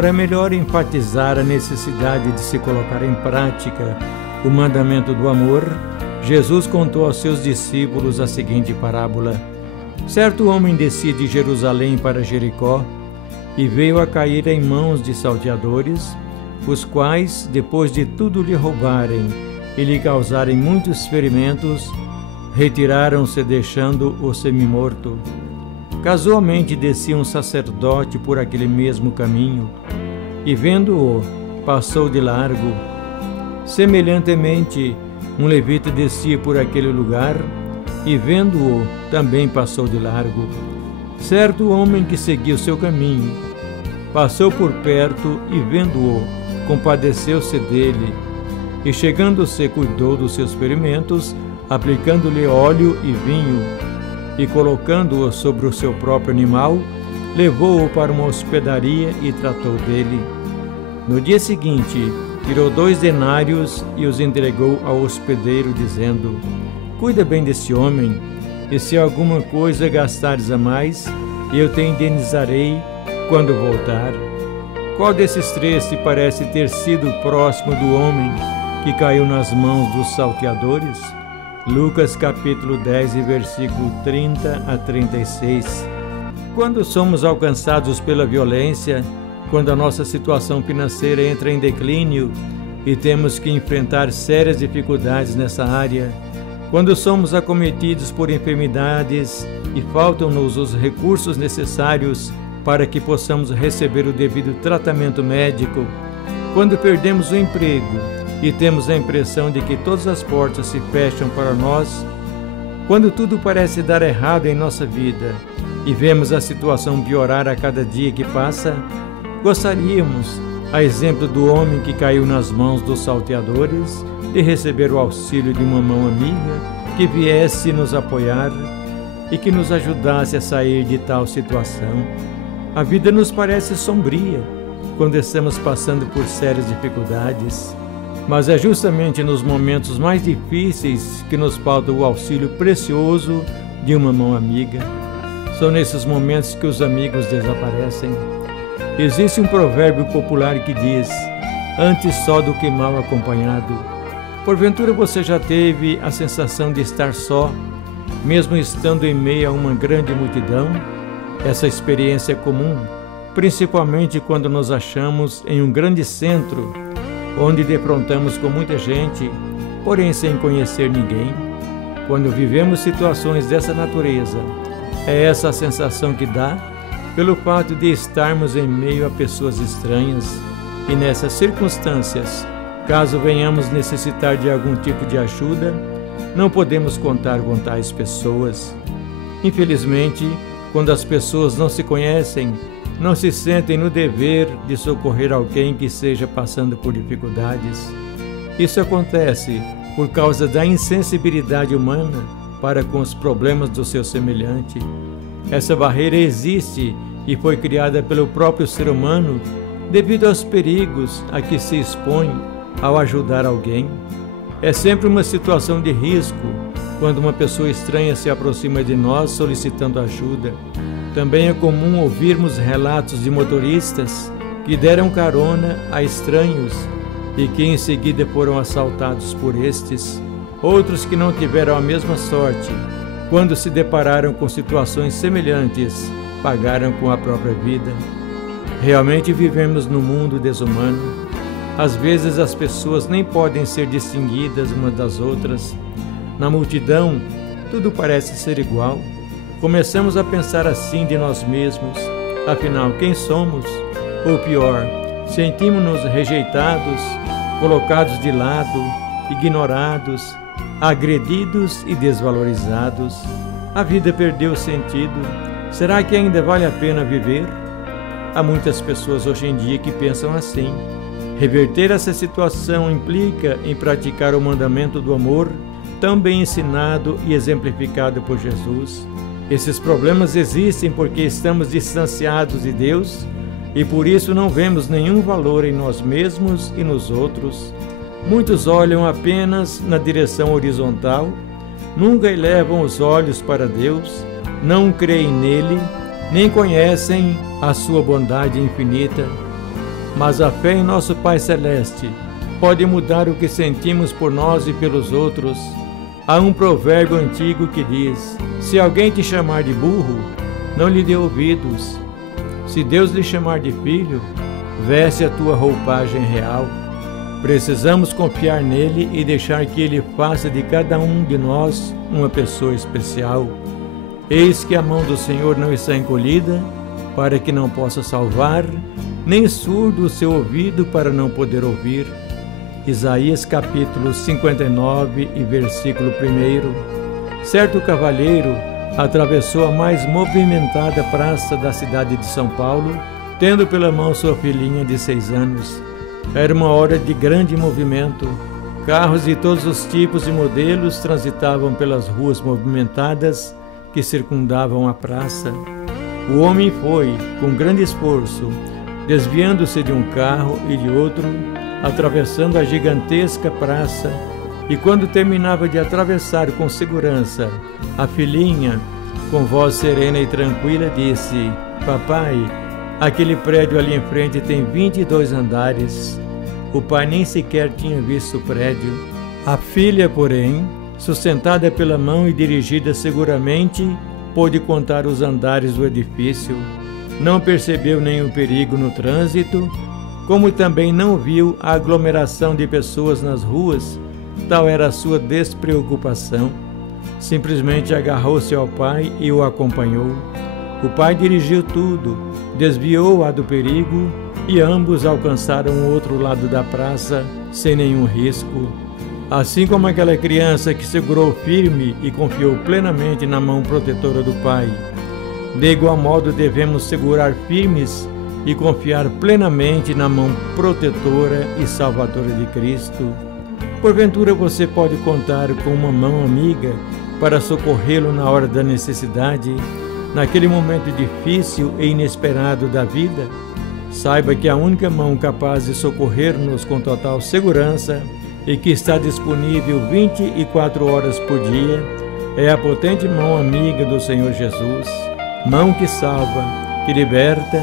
Para melhor enfatizar a necessidade de se colocar em prática o mandamento do amor, Jesus contou aos seus discípulos a seguinte parábola. Certo homem descia de Jerusalém para Jericó e veio a cair em mãos de salteadores, os quais, depois de tudo lhe roubarem e lhe causarem muitos ferimentos, retiraram-se deixando-o semi-morto. Casualmente descia um sacerdote por aquele mesmo caminho e, vendo-o, passou de largo. Semelhantemente, um levita descia por aquele lugar e, vendo-o, também passou de largo. Certo homem que seguia o seu caminho passou por perto e, vendo-o, compadeceu-se dele e, chegando-se, cuidou dos seus ferimentos, aplicando-lhe óleo e vinho e, colocando-o sobre o seu próprio animal, levou-o para uma hospedaria e tratou dele. No dia seguinte, tirou 2 denários e os entregou ao hospedeiro, dizendo: Cuida bem desse homem, e se alguma coisa gastares a mais, eu te indenizarei quando voltar. Qual desses 3 te parece ter sido próximo do homem que caiu nas mãos dos salteadores? Lucas capítulo 10, versículo 30 a 36. Quando somos alcançados pela violência, quando a nossa situação financeira entra em declínio e temos que enfrentar sérias dificuldades nessa área, quando somos acometidos por enfermidades e faltam-nos os recursos necessários para que possamos receber o devido tratamento médico, quando perdemos o emprego e temos a impressão de que todas as portas se fecham para nós, quando tudo parece dar errado em nossa vida e vemos a situação piorar a cada dia que passa, gostaríamos, a exemplo do homem que caiu nas mãos dos salteadores, de receber o auxílio de uma mão amiga que viesse nos apoiar e que nos ajudasse a sair de tal situação. A vida nos parece sombria quando estamos passando por sérias dificuldades, mas é justamente nos momentos mais difíceis que nos falta o auxílio precioso de uma mão amiga. São nesses momentos que os amigos desaparecem. Existe um provérbio popular que diz: antes só do que mal acompanhado. Porventura você já teve a sensação de estar só, mesmo estando em meio a uma grande multidão? Essa experiência é comum, principalmente quando nos achamos em um grande centro, onde defrontamos com muita gente, porém sem conhecer ninguém. Quando vivemos situações dessa natureza, é essa a sensação que dá pelo fato de estarmos em meio a pessoas estranhas. E nessas circunstâncias, caso venhamos necessitar de algum tipo de ajuda, não podemos contar com tais pessoas. Infelizmente, quando as pessoas não se conhecem, não se sentem no dever de socorrer alguém que esteja passando por dificuldades. Isso acontece por causa da insensibilidade humana para com os problemas do seu semelhante. Essa barreira existe e foi criada pelo próprio ser humano devido aos perigos a que se expõe ao ajudar alguém. É sempre uma situação de risco quando uma pessoa estranha se aproxima de nós solicitando ajuda. Também é comum ouvirmos relatos de motoristas que deram carona a estranhos e que em seguida foram assaltados por estes. Outros que não tiveram a mesma sorte, quando se depararam com situações semelhantes, pagaram com a própria vida. Realmente vivemos num mundo desumano. Às vezes as pessoas nem podem ser distinguidas umas das outras. Na multidão, tudo parece ser igual. Começamos a pensar assim de nós mesmos. Afinal, quem somos? Ou pior, sentimos-nos rejeitados, colocados de lado, ignorados, agredidos e desvalorizados. A vida perdeu sentido. Será que ainda vale a pena viver? Há muitas pessoas hoje em dia que pensam assim. Reverter essa situação implica em praticar o mandamento do amor, tão bem ensinado e exemplificado por Jesus. Esses problemas existem porque estamos distanciados de Deus e por isso não vemos nenhum valor em nós mesmos e nos outros. Muitos olham apenas na direção horizontal, nunca elevam os olhos para Deus, não creem nele, nem conhecem a sua bondade infinita. Mas a fé em nosso Pai Celeste pode mudar o que sentimos por nós e pelos outros. Há um provérbio antigo que diz: se alguém te chamar de burro, não lhe dê ouvidos. Se Deus lhe chamar de filho, veste a tua roupagem real. Precisamos confiar nele e deixar que ele faça de cada um de nós uma pessoa especial. Eis que a mão do Senhor não está encolhida, para que não possa salvar, nem surdo o seu ouvido para não poder ouvir. Isaías capítulo 59 e versículo 1. Certo cavalheiro atravessou a mais movimentada praça da cidade de São Paulo, tendo pela mão sua filhinha de 6 anos. Era uma hora de grande movimento. Carros de todos os tipos e modelos transitavam pelas ruas movimentadas que circundavam a praça. O homem foi, com grande esforço, desviando-se de um carro e de outro, atravessando a gigantesca praça, e quando terminava de atravessar com segurança, a filhinha, com voz serena e tranquila, disse: papai, aquele prédio ali em frente tem 22 andares. O pai nem sequer tinha visto o prédio. A filha, porém, sustentada pela mão e dirigida seguramente, pôde contar os andares do edifício. Não percebeu nenhum perigo no trânsito, como também não viu a aglomeração de pessoas nas ruas. Tal era a sua despreocupação. Simplesmente agarrou-se ao pai e o acompanhou. O pai dirigiu tudo, desviou-a do perigo e ambos alcançaram o outro lado da praça sem nenhum risco. Assim como aquela criança que segurou firme e confiou plenamente na mão protetora do pai. De igual modo devemos segurar firmes e confiar plenamente na mão protetora e salvadora de Cristo. Porventura você pode contar com uma mão amiga para socorrê-lo na hora da necessidade, naquele momento difícil e inesperado da vida? Saiba que a única mão capaz de socorrer-nos com total segurança e que está disponível 24 horas por dia é a potente mão amiga do Senhor Jesus. Mão que salva, que liberta,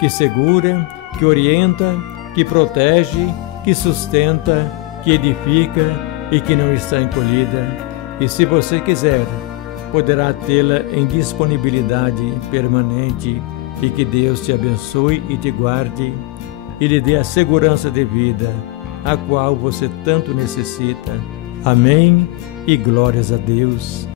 que segura, que orienta, que protege, que sustenta, que edifica e que não está encolhida. E se você quiser, poderá tê-la em disponibilidade permanente. E que Deus te abençoe e te guarde e lhe dê a segurança de vida, a qual você tanto necessita. Amém e glórias a Deus.